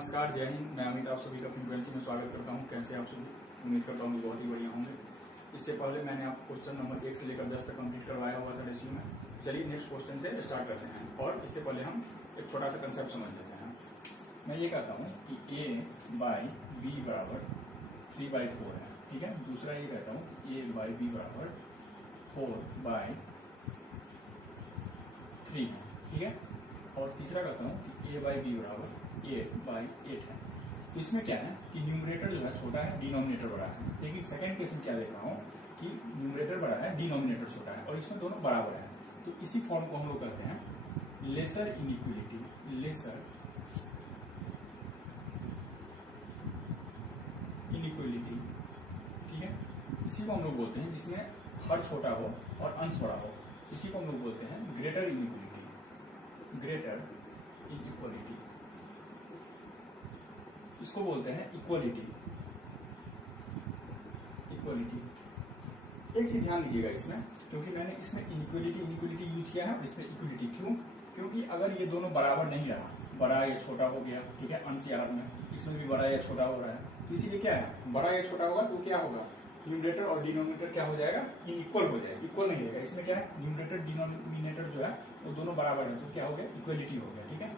नमस्कार, जय हिंद। मैं अमित आप सभी का फ्रीक्वेंसी में स्वागत करता हूं। कैसे आप सभी? उम्मीद करता हूं बहुत ही बढ़िया होंगे। इससे पहले मैंने आपको क्वेश्चन नंबर 1 से लेकर 10 तक कंप्लीट करवाया हुआ था रेशियो में। चलिए नेक्स्ट क्वेश्चन से स्टार्ट करते हैं, और इससे पहले हम एक छोटा सा कंसेप्ट समझ लेते हैं। मैं ये कहता हूँ कि a बाई बी बराबर 3/4 है, ठीक है। दूसरा ये कहता हूँ a बाई बी बराबर 4/3 है, ठीक है। और तीसरा कहता हूँ कि a बाई बी बराबर 8/8 है। तो इसमें क्या है कि न्यूमरेटर जो है छोटा है, डिनोमिनेटर बड़ा है। लेकिन सेकंड केस में क्या देख रहा हूँ कि न्यूमरेटर बड़ा है, डिनोमिनेटर छोटा है, और इसमें दोनों बराबर है। तो इसी फॉर्म को हम लोग कहते हैं लेसर इनइक्वलिटी। लेसर इनइक्वलिटी, ठीक है। इसी को हम लोग बोलते हैं जिसमें हर छोटा हो और अंश बड़ा हो। इसी को हम लोग बोलते हैं ग्रेटर इनइक्वलिटी। ग्रेटर इनइक्वलिटी, इसको बोलते हैं इक्वलिटी। इक्वलिटी, एक चीज ध्यान दीजिएगा इसमें, क्योंकि मैंने इसमें इनइक्वलिटी यूज किया है और इसमें इक्वलिटी क्यों? क्योंकि अगर ये दोनों बराबर नहीं रहा, बड़ा या छोटा हो गया, ठीक है, अंश या में इसमें भी बड़ा या छोटा हो रहा है, तो इसीलिए क्या है, बड़ा या छोटा होगा तो क्या होगा, न्यूमरेटर और डिनोमिनेटर क्या हो जाएगा, इक्वल हो जाएगा। इक्वल नहीं रहेगा। इसमें क्या है, न्यूमरेटर डिनोमिनेटर जो है वो दोनों बराबर है, तो क्या हो गया, इक्वलिटी हो गया, ठीक है।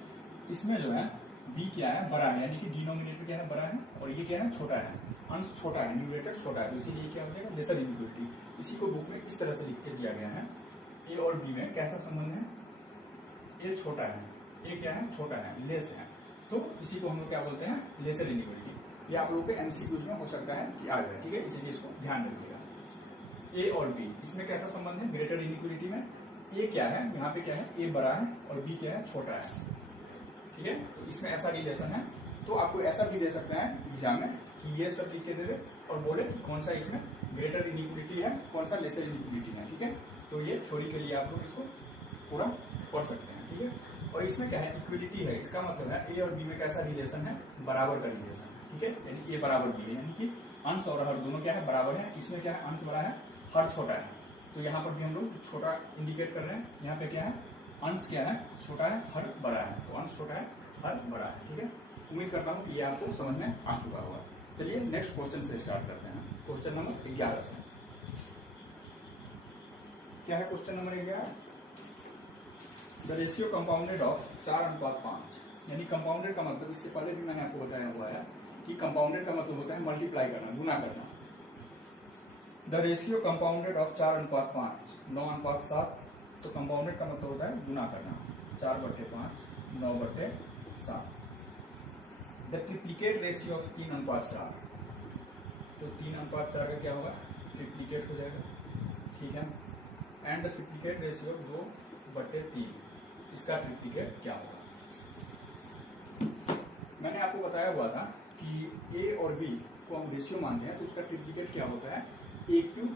इसमें जो है b क्या है, बड़ा है, यानी कि डिनोमिनेटर क्या है, बड़ा है, और ये क्या है, छोटा है, अंश छोटा है, न्यूमरेटर छोटा है, तो इसीलिए क्या हो जाएगा, लेसर इनइक्वलिटी। इसी को बुक में इस तरह से लिख के दिया गया है। a और b में कैसा संबंध है, a छोटा है, a क्या है, छोटा है, लेस है, तो इसी को हम लोग क्या बोलते हैं, लेसर इनइक्वलिटी। ये आप लोगों के एमसीक्यूज में हो सकता है कि आ जाए, ठीक है, इसीलिए इसको ध्यान रखिएगा। a और b इसमें कैसा संबंध है, ग्रेटर इनइक्वलिटी में a क्या है, यहाँ पे क्या है, a बड़ा है और b क्या है, छोटा है, ठीक है। तो इसमें ऐसा रिलेशन है। तो आपको ऐसा भी दे सकते हैं एग्जाम में कि ये सब लिख के दे दे और बोले कि कौन सा इसमें ग्रेटर इनइक्वलिटी है, कौन सा लेसर इनइक्वलिटी है, ठीक है। तो ये थ्योरी के लिए आप लोग इसको पूरा पढ़ सकते हैं, ठीक है। और इसमें क्या है, इक्वलिटी है, इसका मतलब है a और b में कैसा रिलेशन है, बराबर का रिलेशन, ठीक है। यानी a बराबर b है, यानी कि अंश और हर दोनों क्या है, बराबर है। इसमें क्या है, अंश बड़ा है, हर छोटा है, तो यहाँ पर भी हम लोग छोटा इंडिकेट कर रहे हैं। यहाँ पे क्या है, अंश क्या है, छोटा है, हर बड़ा है, तो अंश छोटा है, हर बड़ा है, ठीक है। उम्मीद करता हूँ कि ये आपको समझ में आ चुका होगा। चलिए नेक्स्ट क्वेश्चन से स्टार्ट करते हैं। क्वेश्चन नंबर 11 से क्या है, question number 11, the ratio compounded of 4:5। यानी कंपाउंडेड का मतलब, इससे पहले भी मैंने आपको बताया हुआ है कि कंपाउंडेड का मतलब होता है मल्टीप्लाई करना, गुना करना। The ratio compounded of 4:5, 9:7। तो कंपाउंडेड का मतलब होता है गुना करना, 4/5, 9/7। The triplicate ratio of 3:4। तो 3:4 का क्या होगा, ट्रिप्लीकेट हो जाएगा, ठीक है। And the triplicate ratio of 2/3, इसका ट्रिप्लीकेट क्या होगा। मैंने आपको बताया हुआ था कि a और b को हम रेशियो मानते हैं, तो उसका ट्रिप्लीकेट क्या होता है, a cube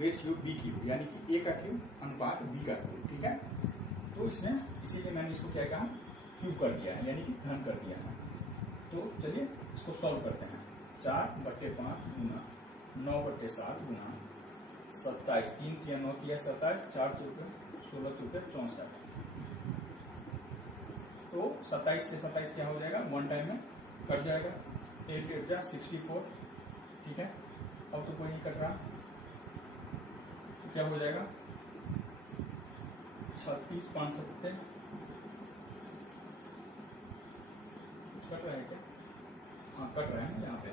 ratio b cube, यानी कि a का क्यूब अनुपात b का क्यूब, ठीक है। तो इसमें इसीलिए मैंने इसको क्या कहा, क्यूब कर दिया है, यानी कि घन कर दिया है। तो चलिए इसको सॉल्व करते हैं। 4/5 गुना 9/7 गुना 27, 3 3 9 27, 4 चौके 16 चौके 64। तो 27 से 27 क्या हो जाएगा, वन टाइम में कट जाएगा, 8 8 जा 64, ठीक है। अब तो कोई नहीं कट रहा, तो क्या हो जाएगा, 36 5 70। कट रहा है क्या, हाँ कट रहा है ना, यहाँ पे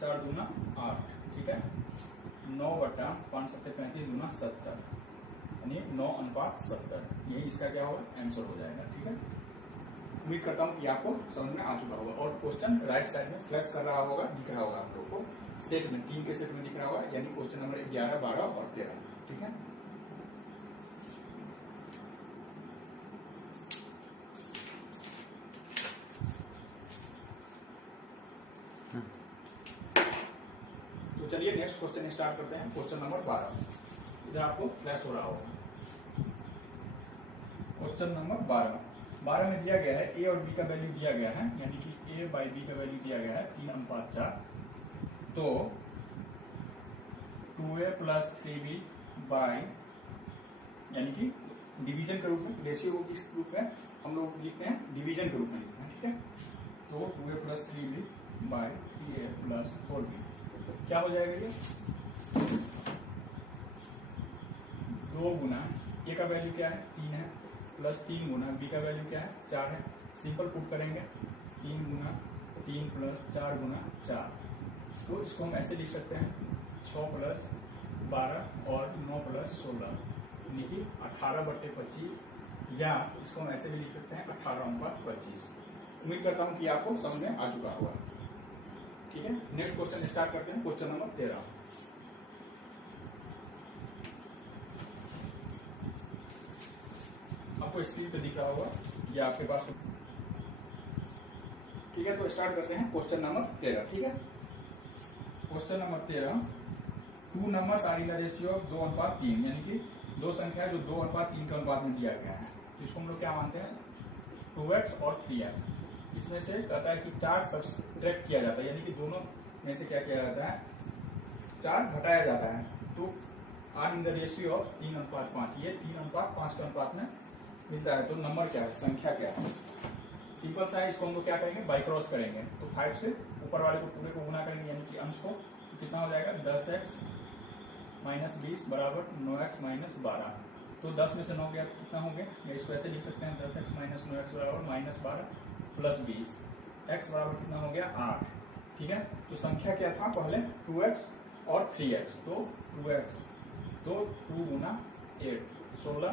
4 दूना 8, ठीक है। 9/5 7 35 गुना 70, यानी 9:70। यही इसका क्या होगा, आंसर हो जाएगा, ठीक है। उम्मीद करता हूँ कि आपको समझ में आ चुका होगा। और क्वेश्चन राइट साइड में फ्लैश कर रहा होगा, दिख रहा होगा आप लोग को, सेट में 3 के सेट में दिख रहा होगा, यानी क्वेश्चन नंबर 11 12 और 13, ठीक है। तो चलिए नेक्स्ट क्वेश्चन स्टार्ट करते हैं। क्वेश्चन नंबर 12, इधर आपको फ्लैश हो रहा होगा। क्वेश्चन नंबर 12 में दिया गया है a और b का वैल्यू दिया गया है, यानी कि a बाई बी का वैल्यू दिया गया है 3:4। तो 2a + 3b बाई, यानी कि डिवीजन के रूप में, रेशियो को किस रूप में हम लोग लिखते हैं, डिवीजन के रूप में लिखते हैं, ठीक है। तो 2a + 3b bye 3a + 4b क्या हो जाएगा ये, 2 गुना a का वैल्यू क्या है 3 है, प्लस 3 गुना b का वैल्यू क्या है 4 है। सिंपल पुट करेंगे 3 गुना 3 प्लस 4 गुना 4, तो इसको हम ऐसे लिख सकते हैं 6 + 12 और 9 + 16 यानी कि 18/25, या इसको हम ऐसे भी लिख सकते हैं 18/25। उम्मीद करता हूं कि आपको समझ में आ चुका होगा, ठीक है। नेक्स्ट क्वेश्चन स्टार्ट करते हैं, क्वेश्चन नंबर 13। आपको स्क्रीन पे दिख रहा होगा या आपके पास, ठीक है। तो स्टार्ट करते हैं क्वेश्चन नंबर 13, ठीक है। Question number 13, 2 numbers are in the ratio of 2:3, यानी कि दो संख्या जो 2:3 के अनुपात में दिया गया है, इसको हम लोग क्या मानते हैं 2x और 3x। इसमें से कहता है कि 4 सब्ट्रैक्ट किया जाता है, यानी कि दोनों में से क्या किया जाता है 4 घटाया जाता है, तो are in the ratio of 3:5, ये 3:5 के अनुपात में मिलता है। तो नंबर क्या है, संख्या क्या है, सिंपल सा है। इसको हम लोग क्या करेंगे बाई क्रॉस करेंगे, तो 5 से ऊपर वाले को पूरे को गुना करेंगे, यानी कि अंश को, तो कितना हो जाएगा 10x - 20 बराबर 9x - 12। तो 10 में से 9 गया तो कितना हो गया, या इसको ऐसे लिख सकते हैं 10x - 9x बराबर -12 + 20, x बराबर कितना हो गया 8, ठीक है। तो संख्या क्या था पहले 2x और 3x, तो 2x, तो 2 गुना 8 16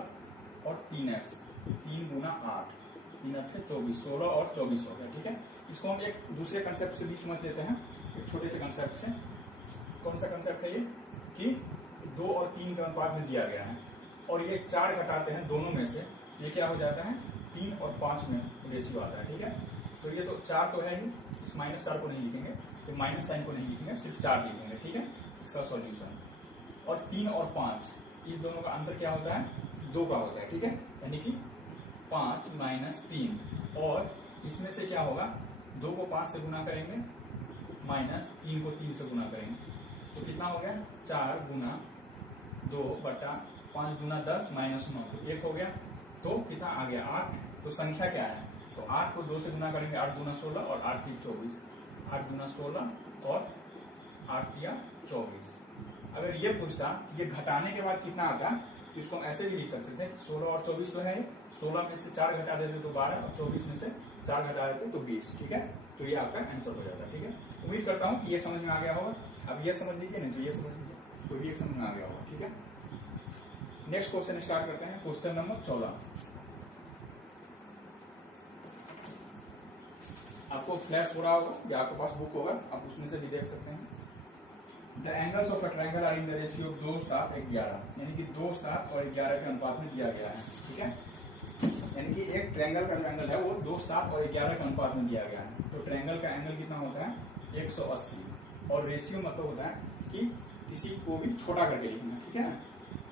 और 3x 3 गुना 8 3 8 से 24, 16 और 24 हो गया, ठीक है। इसको हम एक दूसरे कंसेप्ट से भी समझ लेते हैं, एक छोटे से कंसेप्ट से। कौन सा कंसेप्ट है ये, कि 2 और 3 के अनुपात में दिया गया है और ये 4 घटाते हैं दोनों में से, ये क्या हो जाता है 3 और 5 में रेशियो आता है, ठीक है। तो ये तो 4 तो है ही, इस -4 को नहीं लिखेंगे, तो माइनस साइन को नहीं लिखेंगे, सिर्फ 4 लिखेंगे, ठीक है। इसका सॉल्यूशन, और 3 और 5 इस दोनों का अंतर क्या होता है 2 का होता है, ठीक है। यानी कि 5 - 3, और इसमें से क्या होगा 2 को 5 से गुना करेंगे माइनस 3 को 3 से गुना करेंगे, तो कितना हो गया 4 गुना 2 बटा 5 गुना 10 -9, तो 1 हो गया। तो कितना आ गया 8। तो संख्या क्या है, तो 8 को 2 से गुना करेंगे 8 गुना 16 और 8 3 24, 8 गुना 16 और 8 3 24। अगर ये पूछता ये घटाने के बाद कितना आता, तो इसको हम ऐसे भी लिख सकते थे 16 और 24 तो है, 16 में से 4 घटा देते तो 12 और 24 में से 4 घटा देते तो 20, ठीक है। तो ये आपका आंसर हो जाता है, ठीक है। उम्मीद करता हूँ कि ये समझ में आ गया होगा। अब ये समझ लीजिए, नहीं तो ये समझ लीजिए, कोई भी एक समझ में आ गया होगा, ठीक है। नेक्स्ट क्वेश्चन स्टार्ट करते हैं, क्वेश्चन नंबर 14। आपको फ्लैश हो रहा होगा या आपके पास बुक होगा, आप उसमें से भी देख सकते हैं। The angles of a triangle are in the ratio 2 7 11, यानी कि 2 7 और 11 के अनुपात में दिया गया है, ठीक है। यानी कि एक ट्रायंगल का जो एंगल है वो 2 7 और 11 के अनुपात में दिया गया है। तो ट्रायंगल का एंगल कितना होता है 180, और रेशियो मतलब होता है कि किसी को भी छोटा करके लिखना, ठीक है ना।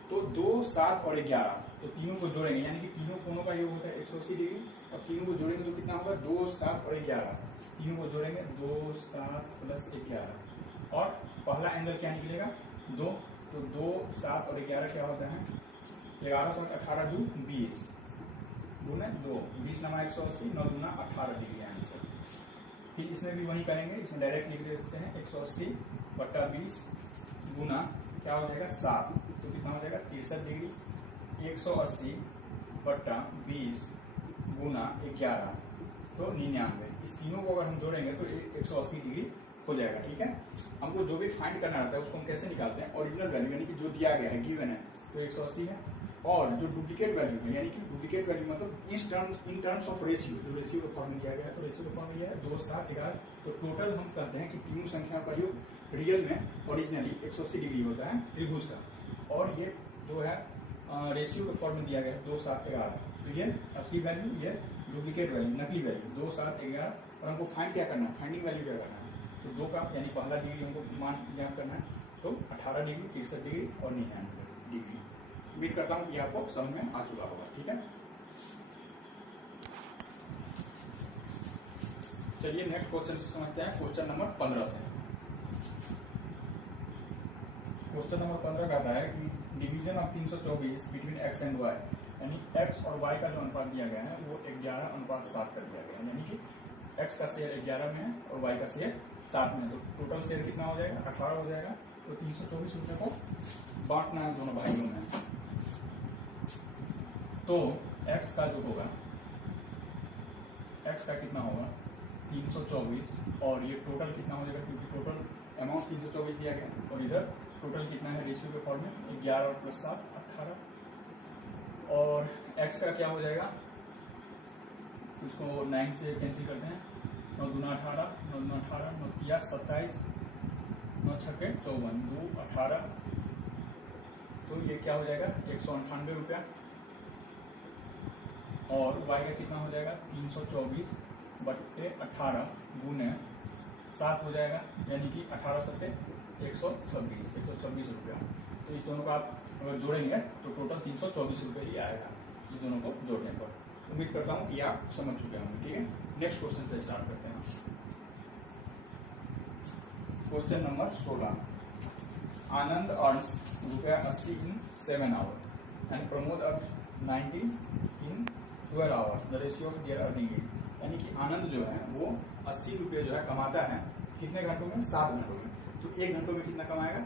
तो 2 7 और 11, तो तीनों को जोड़ेंगे, यानी कि तीनों कोणों का योग होता है 180 डिग्री, और तीनों को जोड़ेंगे तो कितना होगा 2 7 और 11, तीनों को जोड़ेंगे 2 7 + 11, और पहला एंगल क्या निकलेगा 2, तो 2 7 और 11 क्या होता है 11 7 18 2 20 गुना 2, 20 × 180 9 दूना 18 डिग्री आंसर। फिर इसमें भी वही करेंगे, इसमें डायरेक्ट लिख देते हैं 180 बटा 20 गुना क्या हो जाएगा 7, तो कितना हो जाएगा 63 डिग्री, 180 बटा 20 गुना 11 तो 99। इस तीनों को अगर हम जोड़ेंगे तो 180 डिग्री हो जाएगा, ठीक है। हमको जो भी फाइंड करना रहता है उसको हम कैसे निकालते हैं, ओरिजिनल वैल्यू यानी कि जो दिया गया है गिवन है तो 180 है, और जो डुप्लीकेट वैल्यू है यानी कि डुप्लीकेट वैल्यू मतलब इन टर्म्स ऑफ रेशियो, जो रेशियो का फॉर्म दिया गया है तो रेशियो का फॉर्म यह है 2 7 11, तो टोटल हम कहते हैं कि तीनों संख्या का योग रियल में ओरिजिनली 180 डिग्री होता है त्रिभुज का, और ये जो है रेशियो के फॉर्म में दिया गया है 2 7 11, तो ये असली वैल्यू, ये डुप्लीकेट वैल्यू नकली वैल्यू 2 7 11, और हमको फाइंड क्या करना है, फाइंडिंग वैल्यू क्या करना है, तो 2 का यानी पहला डिग्री हमको मान ज्ञात करना है, तो 18 डिग्री 63 डिग्री और 99 डिग्री। उम्मीद करता हूँ कि आपको समझ में आ चुका होगा, ठीक है। चलिए नेक्स्ट क्वेश्चन से समझते हैं, क्वेश्चन नंबर 15 से। क्वेश्चन नंबर 15 कहता है कि division of 324 between x and y यानी x और y का जो अनुपात दिया गया है वो 11:7 कर दिया गया है, यानी कि x का शेयर 11 में है और y का शेयर 7 में है, तो टोटल शेयर कितना हो जाएगा 18 हो जाएगा। तो 324 रुपये को बांटना है दोनों भाइयों में। तो x का जो होगा, x का कितना होगा 324 और ये टोटल कितना हो जाएगा, क्योंकि टोटल अमाउंट 324 दिया गया और इधर टोटल कितना है रेशियो के फॉर्म में 11 और प्लस 7 18 और x का क्या हो जाएगा, इसको 9 से कैंसिल करते हैं, 9 दूना 18, 9 दूना 18, 9 तिया 27, 9 छक्के 54, 2 18, तो ये क्या हो जाएगा 198 रुपया। और y का कितना हो जाएगा 324 बट्टे 18 गुने 7 हो जाएगा, यानी कि 18 सत्ते 126 रुपया। तो इस दोनों को आप अगर जोड़ेंगे तो टोटल 324 रुपये ही आएगा इस दोनों को जोड़ने पर। उम्मीद करता हूँ कि आप समझ चुके होंगे। ठीक है, नेक्स्ट क्वेश्चन से स्टार्ट करते हैं। Question number 16, Anand earns ₹80 in 7 our and Pramod earns 90 in 12 hours, the ratio of their earning is, यानी कि आनंद जो है वो 80 रुपये जो है कमाता है कितने घंटों में 7 घंटों में। तो 1 घंटों में कितना कमाएगा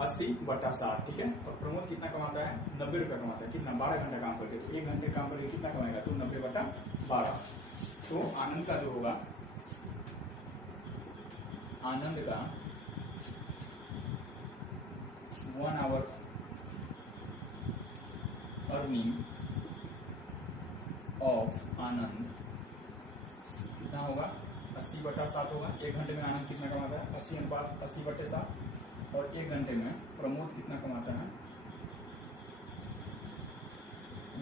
80/7, ठीक है। और प्रमोद कितना कमाता है 90 रुपया कमाता है, कितना 12 घंटा काम करके, तो 1 घंटे काम करके कितना कमाएगा तो 90/12। तो आनंद का जो होगा, आनंद का 1 आवर अर्निंग ऑफ आनंद कितना होगा 80/7 होगा। 1 घंटे में आनंद कितना कमाता है 80/7, और 1 घंटे में प्रमोद कितना कमाता है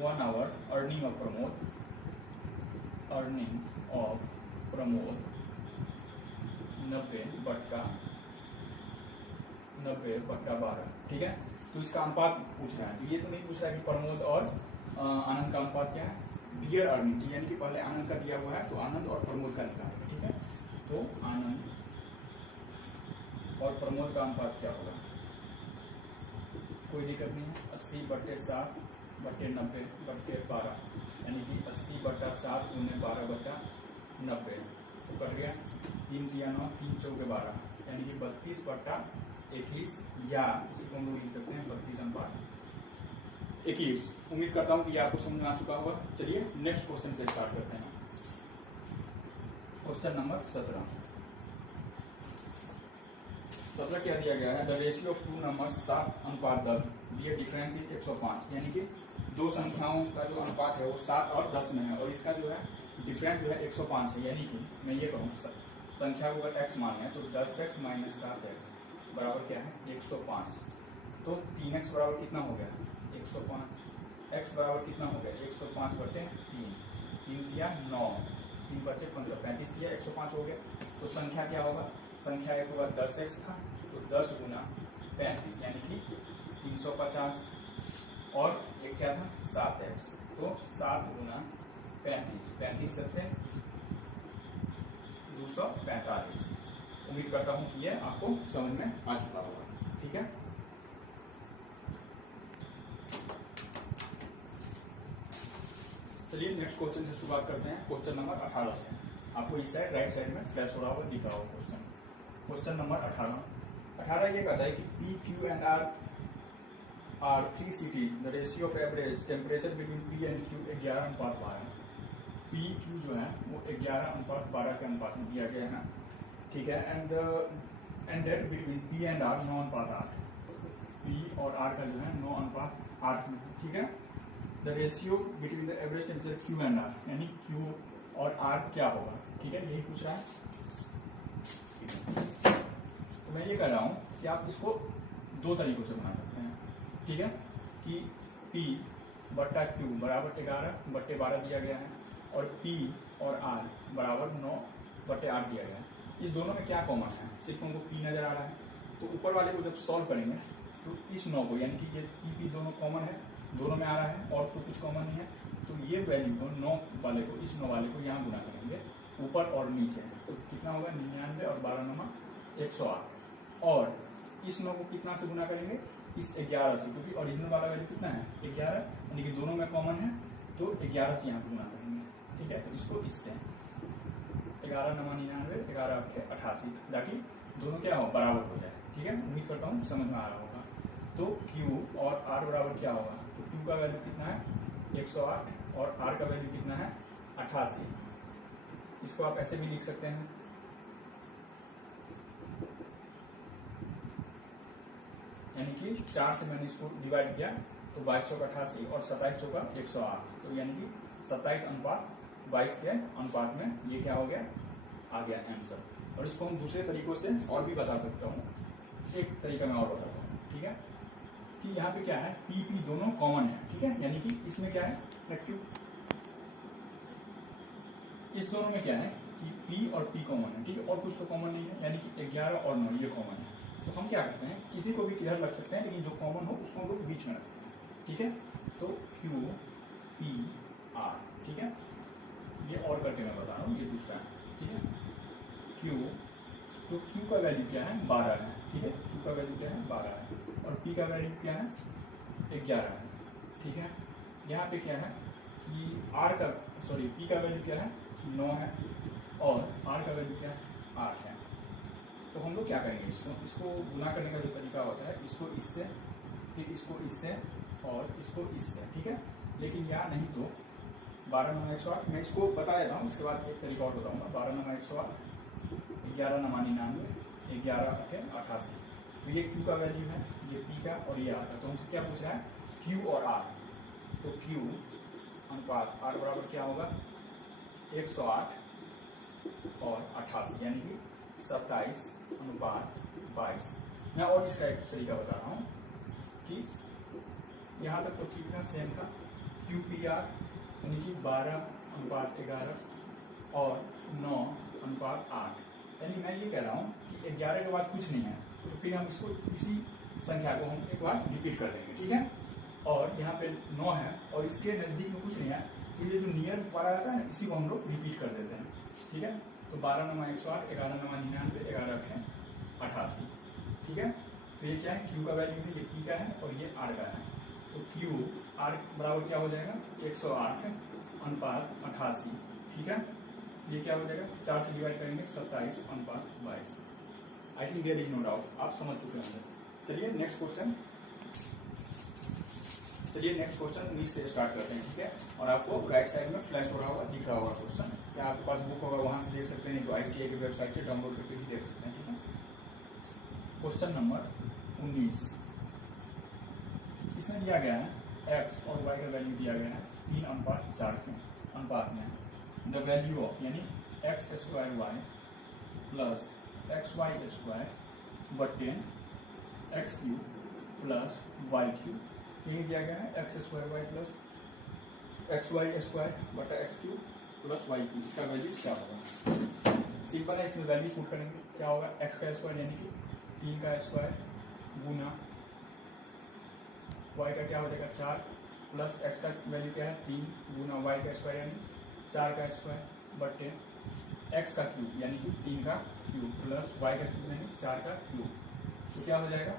1 hour earning of Pramod, earning of Pramod 90/12, ठीक है। तो इसका अनुपात पूछ रहा है, तो ये तो नहीं पूछ रहा है कि प्रमोद और आनंद का अनुपात क्या है, डियर अर्निंग, यानी कि पहले आनंद का दिया हुआ है तो आनंद और प्रमोद का निकालेंगे, ठीक है। तो आनंद और प्रमोद का अनुपात क्या होगा, कोई दिक्कत नहीं है, 80/7/90/12, यानी कि 80/7 गुने 12/90, तो कर गया 3 दिया 9, 3 चौके 12, यानी कि 32/21, या इसको हम लोग लिख सकते हैं 32/21। उम्मीद करता हूं कि आपको समझ में आ चुका होगा। चलिए नेक्स्ट क्वेश्चन से स्टार्ट करते हैं। क्वेश्चन नंबर 17 क्या दिया गया है, द रेशियो ऑफ 2 नंबर्स 7:10, दिए डिफरेंस इज 105, यानी कि दो संख्याओं का जो अनुपात है वो 7 और 10 में है और इसका जो है डिफरेंस जो है 105 है, यानी कि मैं ये कहूँ संख्या को अगर x माने तो 10x - 7x बराबर क्या है 105। तो 3x बराबर कितना हो गया 105, x बराबर कितना हो गया 105/3, 3 दिया 9, 3 बचे 15, 35 दिया 105 हो गया। तो संख्या क्या होगा, संख्या एक होगा 10x था तो 10 गुना 35 यानी कि 350, और एक क्या था 7x, तो 7 गुना 35, 35 सत्ते 245। उम्मीद करता हूं कि ये आपको समझ में आ चुका होगा, ठीक है। चलिए नेक्स्ट क्वेश्चन से शुरुआत करते हैं। क्वेश्चन नंबर 18 से, आपको इस साइड राइट साइड में फ्लैश हो रहा होगा, दिख रहा होगा क्वेश्चन। क्वेश्चन नंबर 18 ये कहता है कि P, Q and R are 3 cities. The ratio of average temperature between P and Q 11:12 है। P, Q जो है वो 11:12 के अनुपात में दिया गया है, ठीक है। And that between P and R 9:8, P और R का जो है 9:8 में, ठीक है। The ratio between the average temperature Q and R, यानी Q और R क्या होगा, ठीक है, यही पूछ रहा है। तो मैं ये कह रहा हूं कि आप इसको 2 तरीकों से बना सकते हैं, ठीक है, कि P/Q बराबर 11/12 दिया गया है और P और R बराबर 9/8 दिया गया है। इस दोनों में क्या कॉमन है, सिर्फ हमको P नजर आ रहा है, तो ऊपर वाले को जब सॉल्व करेंगे तो इस 9 को, यानी कि ये P दोनों कॉमन है, दोनों में आ रहा है और तो कुछ कॉमन नहीं है, तो ये वैल्यू को 9 वाले को, इस 9 वाले को यहाँ गुना करेंगे ऊपर और नीचे, तो कितना होगा 99 और 12 9 108, और इस 9 को कितना से गुना करेंगे इस 11 से, क्योंकि ओरिजिनल वाला वैल्यू कितना है 11, यानी कि दोनों में कॉमन है तो 11 से यहाँ पे गुना करेंगे। ठीक है, तो इसको इससे 11 9 99 11 88 ताकि दोनों क्या हो बराबर हो जाए। ठीक है, उम्मीद करता हूँ समझ में आ रहा होगा। तो Q और R बराबर क्या होगा, तो Q का वैल्यू कितना है 108 और R का वैल्यू कितना है 88। इसको आप ऐसे भी लिख सकते हैं, यानी कि 4 से मैंने इसको डिवाइड किया तो 22 चौका 88 और 27 चौका 108, तो यानी कि 27:22 के अनुपात में ये क्या हो गया आ गया आंसर। और इसको हम दूसरे तरीकों से और भी बता सकता हूँ, एक तरीका मैं और बताता हूँ। ठीक है, कि यहाँ पे क्या है P P दोनों कॉमन है। ठीक है, यानी कि इसमें क्या है Q, इस दोनों में क्या है कि P और P कॉमन है। ठीक है, और कुछ तो कॉमन नहीं है, यानी कि 11 और 9 ये कॉमन है। तो हम क्या करते हैं, किसी को भी किधर रख सकते हैं, लेकिन जो कॉमन हो उसको हम लोग बीच में रखते हैं। ठीक है, तो Q P R। ठीक है, ये और करके मैं बता रहा हूँ, ये दूसरा है। ठीक है, Q, तो Q का वैल्यू क्या है 12 है। ठीक है, Q का वैल्यू क्या है 12 है और P का वैल्यू क्या है 11 है। ठीक है, यहाँ पे क्या है कि P का वैल्यू क्या है 9 है और R का वैल्यू क्या है 8 है। तो हम लोग क्या करेंगे, इसको गुना करने का जो तरीका होता है, इसको इससे, फिर इसको इससे और इसको इससे। ठीक है, लेकिन या नहीं तो 12 9 108, मैं इसको बता देता हूँ, इसके बाद एक तरीका और बताऊंगा। 12 9 108, 11 9 99 11 88। तो ये Q का वैल्यू है, ये P का और ये R का। तो हमसे क्या पूछ रहा है Q और R, तो Q अनुपात R बराबर क्या होगा 108 और 88, यानी कि 27:22। मैं और इसका एक तरीका बता रहा हूँ कि यहाँ तक तो ठीक था, सेम था। QPR यानी कि 12:11 और 9:8, यानी मैं ये कह रहा हूँ कि 11 के बाद कुछ नहीं है, तो फिर हम इसको इसी संख्या को हम एक बार रिपीट कर देंगे। ठीक है, और यहाँ पे 9 है और इसके नजदीक में कुछ नहीं है, ये जो नियर वाला रहता है इसी को हम लोग रिपीट कर देते हैं। ठीक है, तो 12 9 108 11 9 99 11 88। ठीक है, तो ये क्या है Q का वैल्यू है, ये P का है और ये R का है। तो Q R बराबर क्या हो जाएगा 108 अनुपात 88। ठीक है, ये क्या हो जाएगा 4 से डिवाइड करेंगे 27:22। I think there is no doubt, आप समझ चुके होंगे। चलिए नेक्स्ट क्वेश्चन 19 से स्टार्ट करते हैं। ठीक है, और आपको राइट साइड में फ्लैश हो रहा होगा, दिख रहा होगा क्वेश्चन, या आपके पास बुक होगा वहां से देख सकते हैं, नहीं तो ICAI की वेबसाइट से डाउनलोड करके भी देख सकते हैं। ठीक है, क्वेश्चन नंबर 19, इसमें दिया गया है x और y का वैल्यू दिया गया है 3:4 के अनुपात में। द वैल्यू ऑफ, यानी x² y प्लस xy² बटे x³ प्लस y³ यही दिया गया है x² y प्लस xy² बटा x³ प्लस y³ इसका वैल्यू क्या होगा। सिंपल है, इसमें वैल्यू पुट करेंगे, क्या होगा x का स्क्वायर यानी कि 3 का स्क्वायर गुना y का क्या हो जाएगा 4 प्लस x का वैल्यू क्या है 3 गुना y का स्क्वायर यानी 4 का स्क्वायर बटे x का क्यूब यानी कि 3 का क्यूब प्लस y का क्यूब यानी 4 का क्यूब। तो क्या हो जाएगा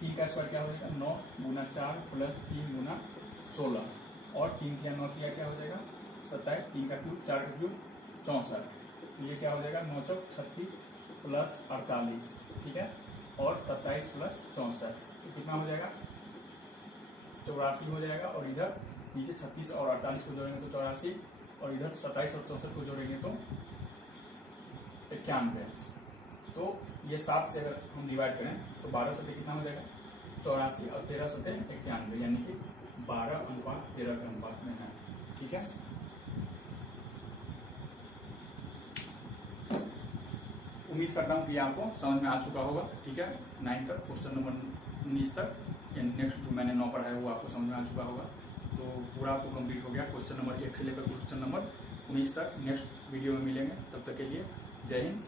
3 का स्क्वायर क्या हो जाएगा 9 गुना 4 प्लस 3 गुना 16 और 3 किया 9 किया क्या हो जाएगा 27, 3 का क्यूब 4 का क्यूब 64। तो ये क्या हो जाएगा 9 चौक 36 प्लस 48। ठीक है, और 27 प्लस 64 तो कितना हो जाएगा 84 हो जाएगा। और इधर नीचे 36 और 48 को जोड़ेंगे तो 84 और इधर 27 और 64 को जोड़ेंगे तो 91। तो ये 7 से अगर हम डिवाइड करें तो 12 सतह कितना हो जाएगा 84 और 13 सतह 91, यानी कि 12:13 के अनुपात में है। ठीक है, उम्मीद करता हूँ कि आपको समझ में आ चुका होगा। ठीक है, 9 तक, क्वेश्चन नंबर 19 तक, नेक्स्ट जो मैंने 9 पढ़ा है वो आपको समझ में आ चुका होगा। तो पूरा आपको कंप्लीट हो गया क्वेश्चन नंबर 1 से लेकर क्वेश्चन नंबर 19 तक। नेक्स्ट वीडियो में मिलेंगे, तब तक के लिए जय हिंद।